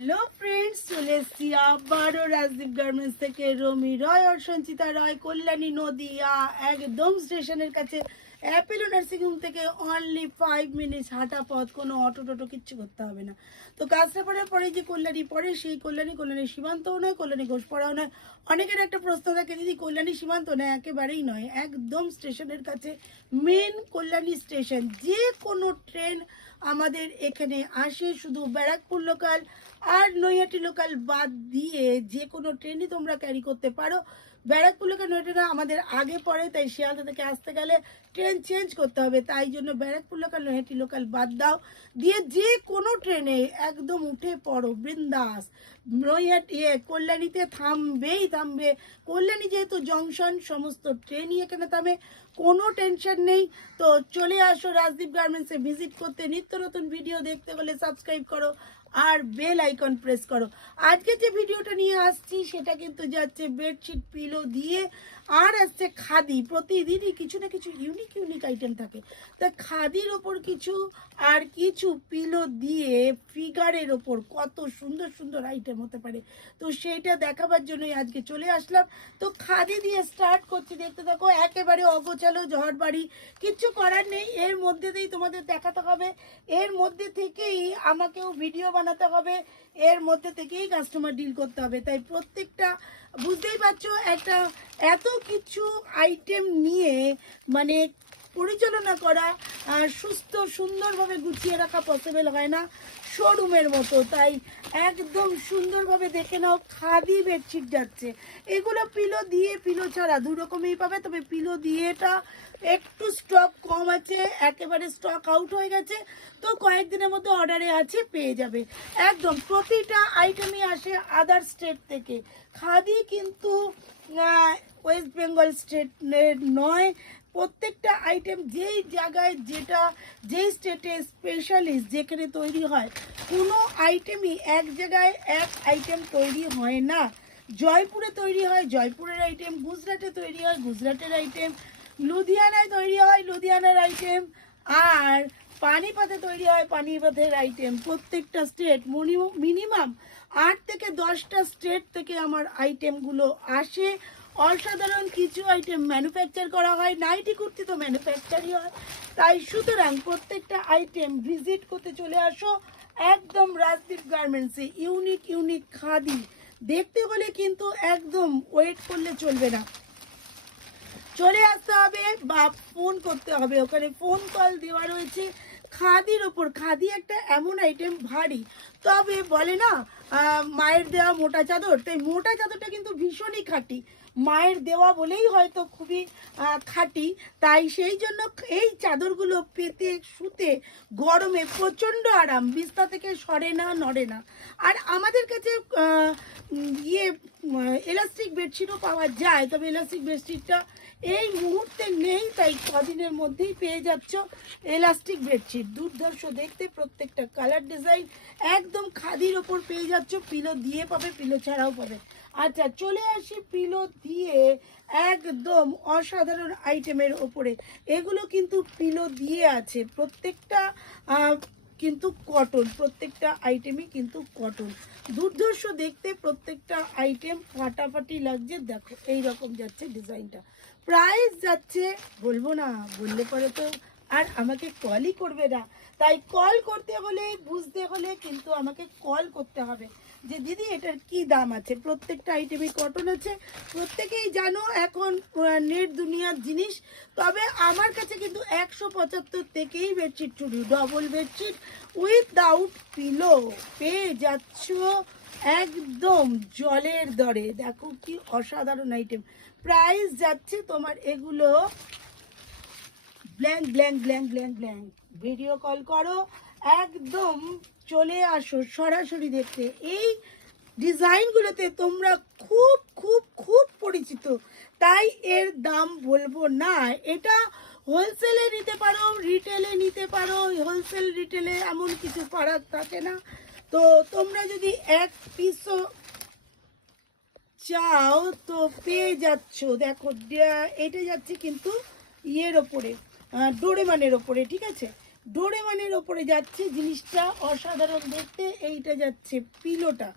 Hello friends, চলে এসছি আবারও রাজদীপ গার্মেন্টস থেকে রমি রয় আর সঞ্চিতা রয়, কল্যাণী নদীয়া, একদম স্টেশনের কাছে। অ্যাপেলো নার্সিং হোম থেকে অনলি ফাইভ মিনিটস হাঁটা পথ, কোনো অটো টোটো কিচ্ছু করতে হবে না। তো করার পরে যে কল্যাণী পড়ে, সেই কল্যাণী কল্যাণী সীমান্তও নয়, কল্যাণী ঘোষপাড়াও নয়। অনেকের একটা প্রশ্ন থাকে, দিদি, কল্যাণী সীমান্ত? নয় একেবারেই নয়, একদম স্টেশনের কাছে মেন কল্যাণী স্টেশন। যে কোনো ট্রেন আমাদের এখানে আসে, শুধু ব্যারাকপুর লোকাল আর নৈহাটি লোকাল বাদ দিয়ে যে কোনো ট্রেনই তোমরা ক্যারি করতে পারো। ব্যারাকপুর লোকাল নৈহাটিরা আমাদের আগে পড়ে, তাই শিয়ালদা থেকে আসতে গেলে ট্রেন চেঞ্জ করতে হবে। তাই জন্য ব্যারাকপুর লোকাল নৈহাটি লোকাল বাদ দাও। দিয়ে যে কোনো ট্রেনে একদম উঠে পড়ো, বৃন্দাস। নৈহাটি কল্যাণীতে থামবেই, থামবে। কল্যাণী যেহেতু জংশন সমস্ত ট্রেনই এখানে থামে, কোনো টেনশন নেই। তো চলে আসো রাজদীপ গার্মেন্টসে ভিজিট করতে। নিত্য নতুন ভিডিও দেখতে হলে সাবস্ক্রাইব করো। আর বেল আইকন প্রেস করো। আজকে যে ভিডিওটা নিয়ে আসছি, সেটা কিন্তু যাচ্ছে বেডশিট পিলো দিয়ে। আর আসছে খাদি। প্রতিদিনই কিছু না কিছু ইউনিক ইউনিক আইটেম থাকে। তা খাদির ওপর কিছু আর কিছু পিলো দিয়ে ফিগারের ওপর কত সুন্দর সুন্দর আইটেম হতে পারে। তো সেইটা দেখাবার জন্যই আজকে চলে আসলাম। তো খাদি দিয়ে স্টার্ট করছি। দেখতে থাকো, একেবারে অগোছালো ঝড় বাড়ি। কিচ্ছু করার নেই। এর মধ্যে দিয়েই তোমাদের দেখাতে হবে। এর মধ্যে থেকেই আমাকেও ভিডিও বানাতে হবে। এর মধ্যে থেকেই কাস্টমার ডিল করতে হবে। তাই প্রত্যেকটা, বুঝতেই পারছ, একটা এত কিছু আইটেম নিয়ে মানে পরিচালনা করা সুস্থ, সুন্দরভাবে গুছিয়ে রাখা পসিবল হয় না শোরুমের মতো। তাই একদম সুন্দরভাবে দেখে নাও, খাদি বেডশিট যাচ্ছে। এগুলো পিলো দিয়ে পিলো ছাড়া দু রকমই পাবে, তবে পিলো দিয়েটা একটু স্টক কম আছে, একেবারে স্টক আউট হয়ে গেছে, তো কয়েকদিনের মধ্যে অর্ডারে আছে, পেয়ে যাবে। একদম, প্রতিটা আইটেমই আসে আদার স্টেট থেকে। খাদি কিন্তু ওয়েস্ট বেঙ্গল স্টেটের নয়। প্রত্যেকটা আইটেম যেই জায়গায় যেটা, যেই স্টেটে স্পেশালিস্ট যেখানে তৈরি হয়, কোনো আইটেমই এক জায়গায় এক আইটেম তৈরি হয় না। জয়পুরে তৈরি হয়, জয়পুরের আইটেম গুজরাটে তৈরি হয়, গুজরাটের আইটেম লুধিয়ানায় তৈরি হয় লুধিয়ানার আইটেম আর পানিপাতে তৈরি হয় পানিপাতের আইটেম প্রত্যেকটা স্টেট মিনিমাম আট থেকে দশটা স্টেট থেকে আমার আইটেমগুলো আসে। অসাধারণ কিছু আইটেম ম্যানুফ্যাকচার করা হয়। নাইটি কুর্তি তো ম্যানুফ্যাকচারই হয়। তাই সুতরাং প্রত্যেকটা আইটেম ভিজিট করতে চলে আসো। একদম রাজদীপ গার্মেন্টসে ইউনিক ইউনিক খাদি। দেখতে হলে কিন্তু একদম ওয়েট করলে চলবে না। চলে আসতে হবে বা ফোন করতে হবে। ওখানে ফোন কল দেওয়া রয়েছে। খাদির ওপর। খাদি একটা এমন আইটেম ভারী। তবে বলে না মায়ের দেওয়া মোটা চাদর। তাই মোটা চাদরটা কিন্তু ভীষণই খাঁটি। মায়ের দেওয়া বলেই হয়তো খুবই খাঁটি। তাই সেই জন্য এই চাদরগুলো পেতে, শুতে গরমে প্রচণ্ড আরাম। বিস্তা থেকে সরে না, নড়ে না। আর আমাদের কাছে ইয়ে এলাস্টিক বেডশিটও পাওয়া যায়। তবে এলাস্টিক বেডশিটটা এই মুহূর্তে নেই, তাই কদিনের মধ্যেই পেয়ে যাচ্ছ এলাস্টিক বেডশিট দুর্ধর্ষ দেখতে প্রত্যেকটা কালার ডিজাইন একদম খাদির ওপর পেয়ে যাচ্ছ। পিলো দিয়ে পাবে, পিলো ছাড়াও পাবে। আচ্ছা চলে আসি পিলো দিয়ে একদম অসাধারণ আইটেমের ওপরে। এগুলো কিন্তু পিলো দিয়ে আছে। প্রত্যেকটা কিন্তু কটন, প্রত্যেকটা আইটেমই কিন্তু কটন। দুর্ধর্ষ দেখতে প্রত্যেকটা আইটেম ফাটাফাটি লাগছে। দেখো এই রকম যাচ্ছে ডিজাইনটা। প্রাইস যাচ্ছে, বলব না, বললে পরে তো আর আমাকে কলই করবে না। তাই কল করতে হলে, বুঝতে হলে কিন্তু আমাকে কল করতে হবে। যে দিদি এটার কি দাম আছে? প্রত্যেকটা আইটেমই কটন আছে। প্রত্যেকেই জানো এখন নেট দুনিয়ার জিনিস। তবে আমার কাছে কিন্তু একশো পঁচাত্তর থেকেই বেডশিট শুরু ডবল বেডশিট উইদাউট পিলো পেয়ে যাচ্ছ একদম জলের দরে। দেখো কি অসাধারণ আইটেম প্রাইস যাচ্ছে তোমার এগুলো blank blank blank blank blank video call করো, একদম চলে আসো সরাসরি দেখতে। এই ডিজাইনগুলোতে তোমরা খুব খুব খুব পরিচিত। তাই এর দাম বলব না। এটা হোলসেলে নিতে পারো, রিটেলে নিতে পারো। হোলসেল, রিটেলে এমন কিছু ফারাক থাকে না। তো তোমরা যদি এক পিসও চাও, তো পেয়ে যাচ্ছ। দেখো এটা যাচ্ছে কিন্তু ইয়ের ওপরে ডোরেমানের ওপরে, ঠিক আছে? ডোরেমানের ওপরে যাচ্ছে জিনিসটা অসাধারণ দেখতে, এইটা যাচ্ছে পিলোটা।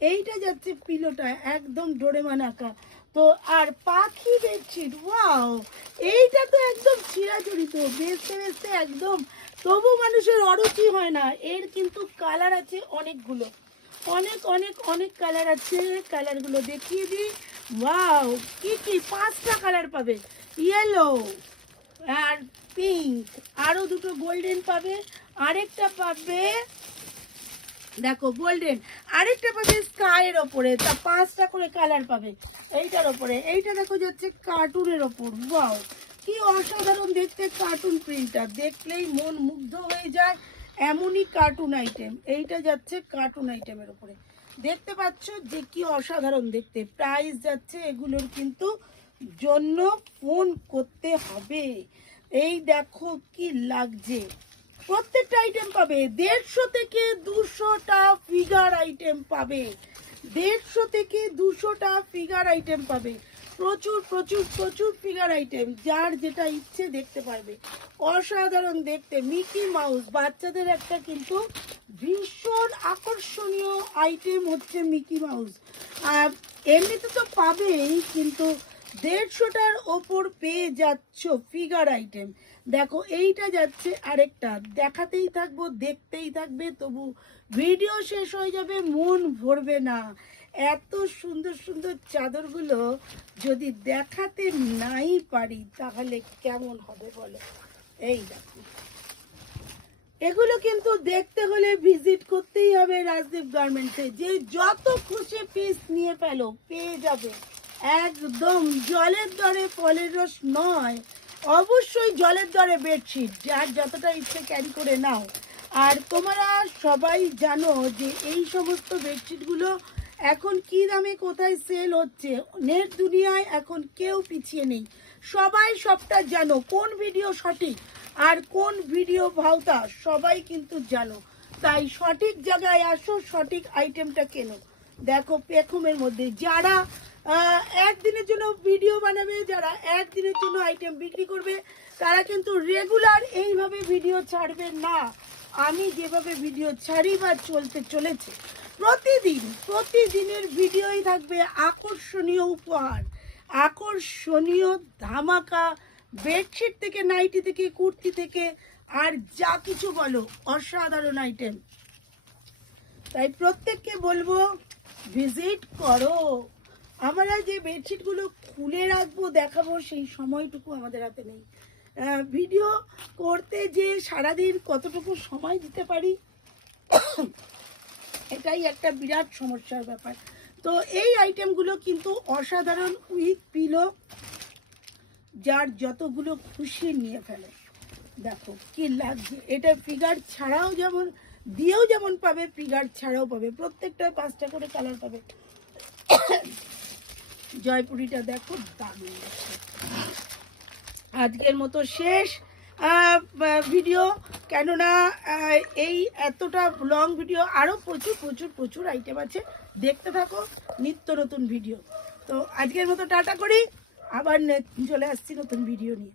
এইটা যাচ্ছে পিলোটা, একদম ডোরেমান আঁকা তো আর পাখি বেডশিট ওয়াও! এইটা তো একদম চিরাচরিত, বেচতে বেচতে একদম, তবু মানুষের অরুচি হয় না। এর কিন্তু কালার আছে অনেকগুলো। অনেক অনেক অনেক কালার আছে। কালারগুলো দেখিয়ে দিই। ওয়াও! কি কি, পাঁচটা কালার পাবে? ইয়েলো আর পিঙ্ক। আরও দুটো গোল্ডেন পাবে, আরেকটা পাবে, দেখো গোল্ডেন আরেকটা পাবে স্কাইয়ের ওপরে, তা পাঁচটা করে কালার পাবে, এইটার ওপরে, এইটা দেখো যাচ্ছে কার্টুনের ওপর ওয়াও কি অসাধারণ দেখতে কার্টুন প্রিন্টার দেখলেই মন মুগ্ধ হয়ে যায়, এমনই কার্টুন আইটেম এইটা যাচ্ছে কার্টুন আইটেমের ওপরে, দেখতে পাচ্ছ যে কি অসাধারণ দেখতে প্রাইস যাচ্ছে এগুলোর কিন্তু জন্য ফোন করতে হবে। এই দেখো কি লাগছে। প্রত্যেকটা আইটেম পাবে। দেড়শো থেকে দুশোটা ফিগার আইটেম পাবে। দেড়শো থেকে দুশোটা ফিগার আইটেম পাবে। প্রচুর প্রচুর প্রচুর ফিগার আইটেম যার যেটা ইচ্ছে দেখতে পারবে। অসাধারণ দেখতে। মিকি মাউস, বাচ্চাদের একটা কিন্তু ভীষণ আকর্ষণীয় আইটেম হচ্ছে মিকি মাউস। আর এমনিতে তো পাবেই, কিন্তু দেড়শোটার ওপর পেয়ে যাচ্ছ ফিগার আইটেম দেখো, এইটা যাচ্ছে আরেকটা। দেখাতেই থাকব, দেখতেই থাকবে, তবু ভিডিও শেষ হয়ে যাবে, মন ভরবে না। এত সুন্দর সুন্দর চাদরগুলো যদি দেখাতে নাই পারি, তাহলে কেমন হবে বলো? এই দেখো। এগুলো কিন্তু দেখতে হলে ভিজিট করতেই হবে রাজদীপ গার্মেন্টসে যে যত খুশি পিস নিয়ে ফেলো, পেয়ে যাবে। একদম জলের দরে ফলের রস নয়। অবশ্যই জলের দরে বেডশিট যার যতটা ইচ্ছে ক্যারি করে নাও। আর তোমরা সবাই জানো যে এই সমস্ত বেডশিটগুলো এখন কি দামে কোথায় সেল হচ্ছে? নেট দুনিয়ায় এখন কেউ পিছিয়ে নেই। সবাই সবটা জানো, কোন ভিডিও সঠিক আর কোন ভিডিও ভাওতা সবাই কিন্তু জানো। তাই সঠিক জায়গায় আসো, সঠিক আইটেমটা কেনো। দেখো পেখমের মধ্যে যারা একদিনের জন্য ভিডিও বানাবে, যারা একদিনের জন্য আইটেম বিক্রি করবে, তারা কিন্তু রেগুলার এইভাবে ভিডিও ছাড়বে না। আমি যেভাবে ভিডিও ছাড়ি বা চলতে চলেছে, প্রতিদিন, প্রতিদিনের ভিডিওই থাকবে আকর্ষণীয় উপহার, আকর্ষণীয় ধামাকা বেডশিট থেকে নাইটি থেকে, কুর্তি থেকে, আর যা কিছু বলো, অসাধারণ আইটেম তাই প্রত্যেককে বলব ভিজিট করো। আমরা যে বেডশিটগুলো খুলে রাখব, দেখাবো, সেই সময়টুকু আমাদের হাতে নেই। ভিডিও করতে যে সারাদিন কতটুকু সময় দিতে পারি, এটাই একটা বিরাট সমস্যার ব্যাপার। তো এই আইটেমগুলো কিন্তু অসাধারণ উইথ পিলো যার যতগুলো খুশি নিয়ে ফেলে। দেখো কি লাগছে। এটা ফিগার ছাড়াও যেমন, দিয়েও যেমন পাবে ফিগার ছাড়াও পাবে। প্রত্যেকটা পাঁচটা করে কালার পাবে। জয়পুরিটা দেখো, দারুণ আজকের মতো শেষ। ভিডিও কেননা এই এতটা লং ভিডিও আরও প্রচুর প্রচুর প্রচুর আইটেম আছে। দেখতে থাকো, নিত্য নতুন ভিডিও তো আজকের মতো টাটা করি। আবার চলে আসছি নতুন ভিডিও নিয়ে।